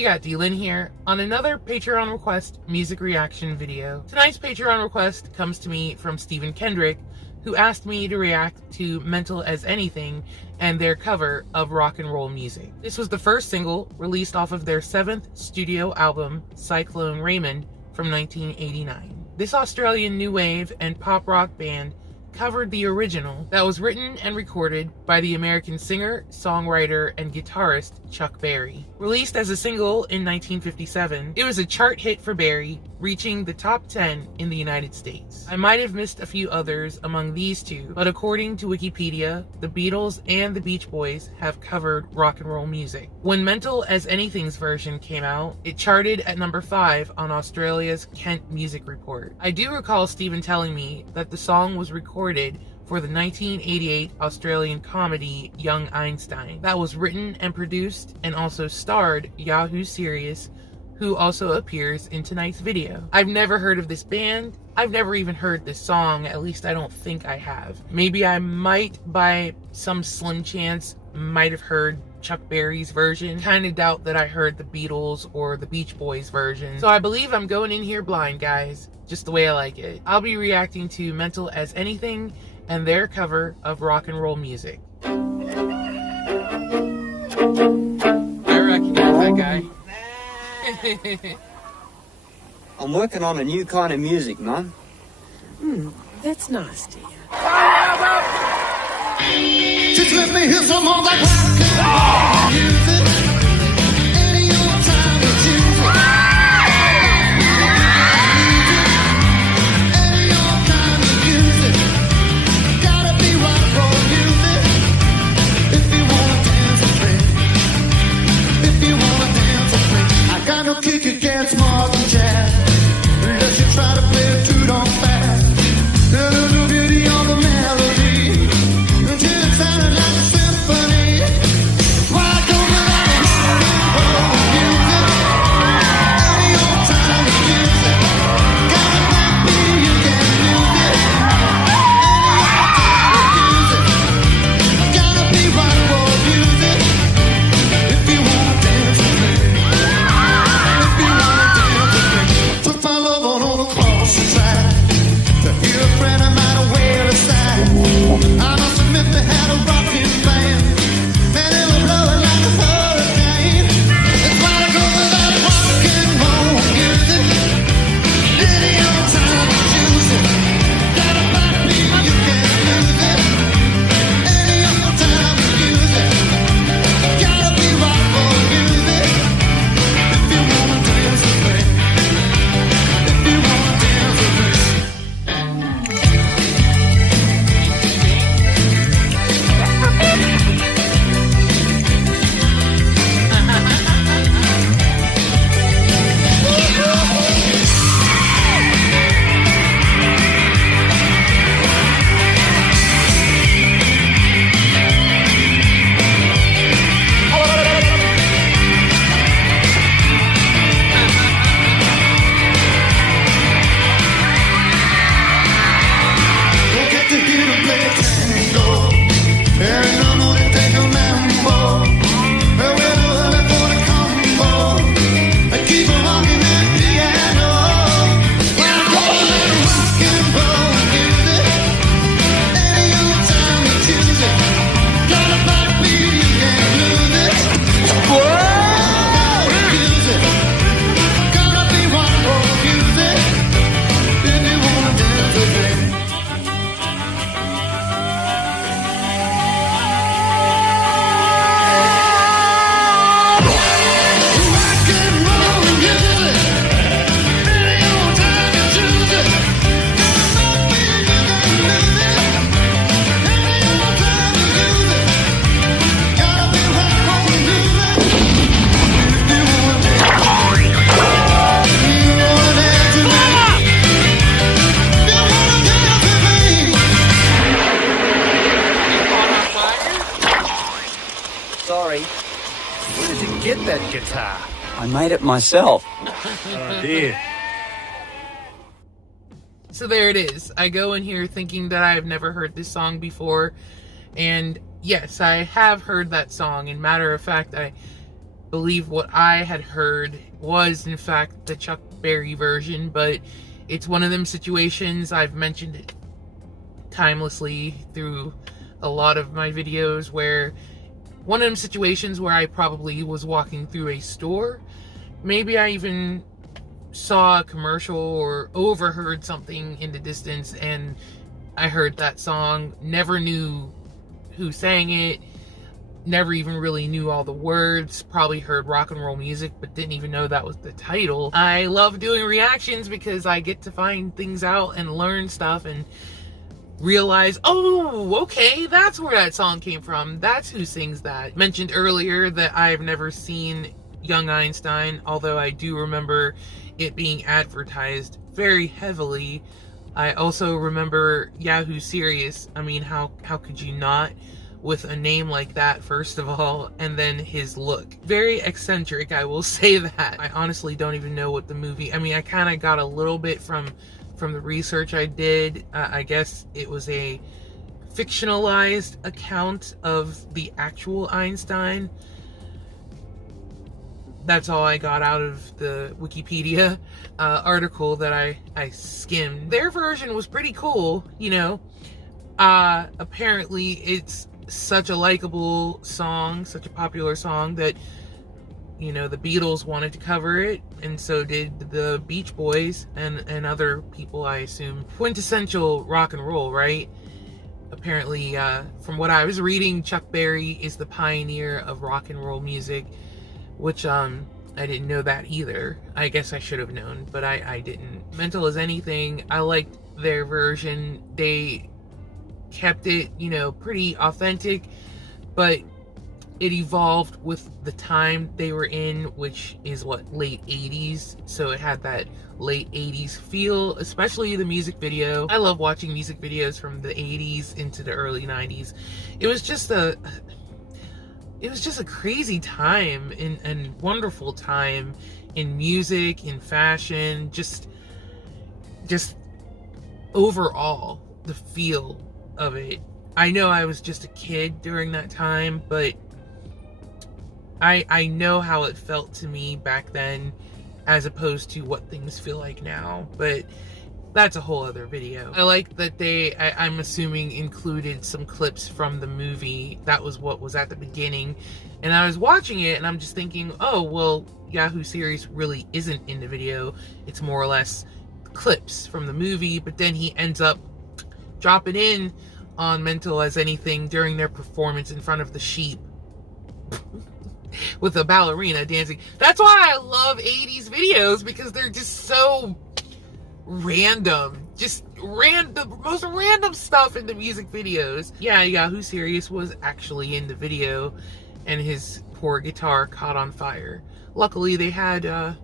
you got D-Lynn here on another Patreon request music reaction video. Tonight's Patreon request comes to me from Stephen Kendrick, who asked me to react to Mental as Anything and their cover of rock and roll music. This was the first single released off of their 7th studio album, Cyclone Raymond, from 1989. This Australian new wave and pop rock band covered the original that was written and recorded by the American singer, songwriter, and guitarist Chuck Berry. Released as a single in 1957, it was a chart hit for Berry, reaching the top 10 in the United States. I might have missed a few others among these two, but according to Wikipedia, the Beatles and the Beach Boys have covered rock and roll music. When Mental as Anything's version came out, it charted at number 5 on Australia's Kent Music Report. I do recall Stephen telling me that the song was recorded for the 1988 Australian comedy Young Einstein that was written and produced and also starred Yahoo Serious, who also appears in tonight's video. I've never heard of this band. I've never even heard this song, at least I don't think I have. Maybe I might, by some slim chance, might have heard Chuck Berry's version. Kind of doubt that I heard the Beatles or the Beach Boys version. So I believe I'm going in here blind, guys, just the way I like it. I'll be reacting to Mental as Anything and their cover of rock and roll music. I recognize that guy. I'm working on a new kind of music, Mum. That's nice, dear. Just let me hear some of that rock music. Any old time to choose it. Any old time to use it. Gotta be rock and roll music. If you wanna dance with me. If you wanna dance with me. I got no kick against more than jazz. Unless you try to play it too darn fast. There's no beauty on the melody. Until it sounded like a symphony. Why go without rock and roll music? Any old time to use it. Gotta not be, you can't lose it. Any old time to use it. Gotta be rock and roll music. If you wanna dance with me. If you wanna dance with me. Took my love on all across the side. To hear a friend of mine wail aside. I must admit they had a rockin' band. Man, they were blowing like a hurricane. That's why I go without rock and roll music. Any old time to choose it. Gotta find me, you can't lose it. Any old time to use it. Gotta be rock and roll music. If you wanna dance with me. If you wanna dance with me. Don't get to hear them play a tango. There ain't no more to take a mambo. Well, we're looking for the combo. I keep on rocking that piano. When I'm going that rock and roll music. Any old time to choose it. Gotta find me, you can't lose it. Gotta use it. Gotta be rock and roll music. If you wanna dance with me. Rock and roll music. Any old time to choose it. Gotta be, you can't lose it. Any old time to use it. Gotta be rock and roll music. If you wanna dance with me. If you wanna dance with me. If you wanna dance with me. Sorry, Where did you get that guitar? I made it myself. Oh dear. So there it is. I go in here thinking that I have never heard this song before, and yes, I have heard that song. And matter of fact, I believe what I had heard was in fact the Chuck Berry version, but it's one of them situations. I've mentioned it timelessly through a lot of my videos, where one of them situations where I probably was walking through a store. Maybe I even saw a commercial or overheard something in the distance and I heard that song, never knew who sang it, never even really knew all the words, probably heard rock and roll music but didn't even know that was the title. I love doing reactions because I get to find things out and learn stuff and realize, oh, okay, that's where that song came from. That's who sings that. Mentioned earlier that I've never seen Young Einstein, although I do remember it being advertised very heavily. I also remember Yahoo Serious. I mean, how could you not, with a name like that, first of all, and then his look. Very eccentric, I will say that. I honestly don't even know what the movie, I mean, I kind of got a little bit from the research I did. I guess it was a fictionalized account of the actual Einstein. That's all I got out of the Wikipedia article that I skimmed. Their version was pretty cool, you know. Apparently it's such a likable song, such a popular song that, you know, the Beatles wanted to cover it, and so did the Beach Boys and other people, I assume. Quintessential rock and roll, right? Apparently, from what I was reading, Chuck Berry is the pioneer of rock and roll music, which I didn't know that either. I guess I should have known, but I didn't. Mental as Anything, I liked their version. They kept it, you know, pretty authentic, but it evolved with the time they were in, which is what, late 80s. So it had that late 80s feel, especially the music video. I love watching music videos from the 80s into the early 90s. It was just a crazy time and wonderful time in music, in fashion, just overall, the feel of it. I know I was just a kid during that time, but I know how it felt to me back then as opposed to what things feel like now, but that's a whole other video. I like that I'm assuming, included some clips from the movie. That was what was at the beginning. And I was watching it and I'm just thinking, oh, well, Yahoo Series really isn't in the video. It's more or less clips from the movie, but then he ends up dropping in on Mental as Anything during their performance in front of the sheep with a ballerina dancing. That's why I love 80s videos, because they're just so random, just random, most random stuff in the music videos. Yeah, Yahoo Serious was actually in the video and his poor guitar caught on fire. Luckily they had a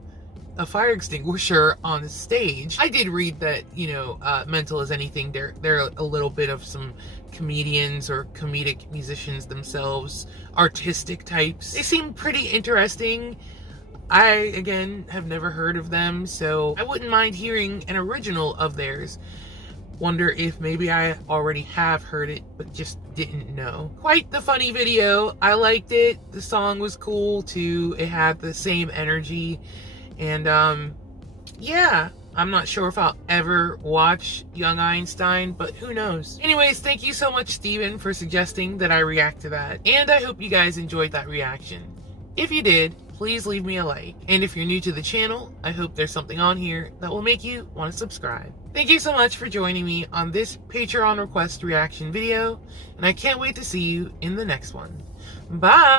fire extinguisher on the stage. I did read that, you know, Mental as Anything, they're a little bit of some comedians or comedic musicians themselves, artistic types. They seem pretty interesting. I, again, have never heard of them, so I wouldn't mind hearing an original of theirs. Wonder if maybe I already have heard it, but just didn't know. Quite the funny video. I liked it. The song was cool, too. It had the same energy. And, yeah. I'm not sure if I'll ever watch Young Einstein, but who knows. Anyways, thank you so much, Steven, for suggesting that I react to that. And I hope you guys enjoyed that reaction. If you did, please leave me a like. And if you're new to the channel, I hope there's something on here that will make you want to subscribe. Thank you so much for joining me on this Patreon request reaction video, and I can't wait to see you in the next one. Bye!